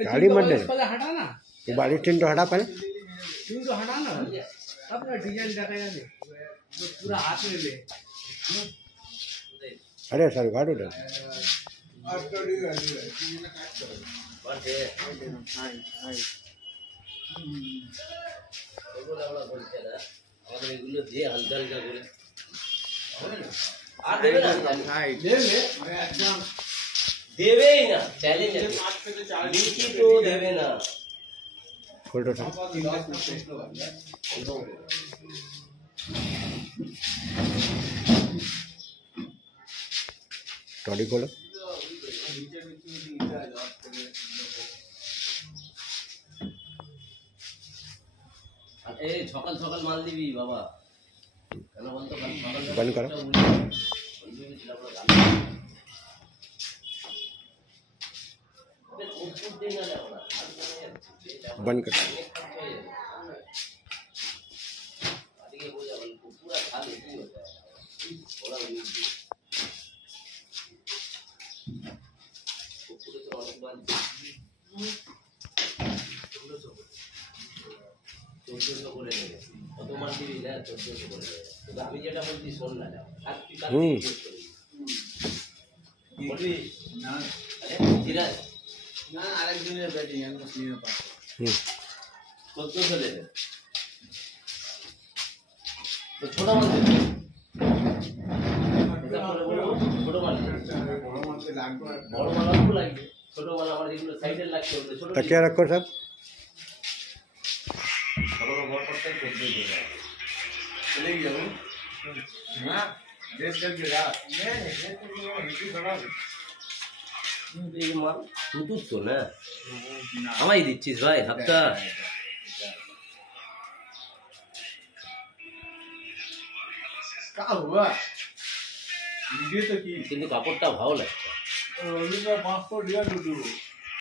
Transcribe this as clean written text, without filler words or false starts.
गाड़ी मत दे तो बाड़ी तीन तो हटा पहले तीन तो हटा ना अपना डिजाइन लगाया पूरा हाथ में ले अरे सर गाड़ी दे देवे ही ना चैलेंज तो देवे ना खोल दो ट्रॉली खोलो সকাল সকাল মাল দিবি বাবা কেন বলতো बंद करो बंद करो আমি যেটা বলছি শোন না না আরেকজনের ব্যাটিং আমি নিয়ে পাচ্ছি কত চলে তো ছোট মাল ছোট মাল লাগবে বড় মাল লাগবে ছোট মাল আমার যেগুলো সাইডে লাগছে ছোট तकिया रखो सब সকালে বড় করতে করতে দিবে চলে গেল না দেশ করবে রাত এই মাল দুধ তো না আমায় দিচ্ছিস ভাই হাতটা क्या हुआ वीडियो तो की কিন্তু কাপড়টা ভালো লাগছে पासपोर्ट दिया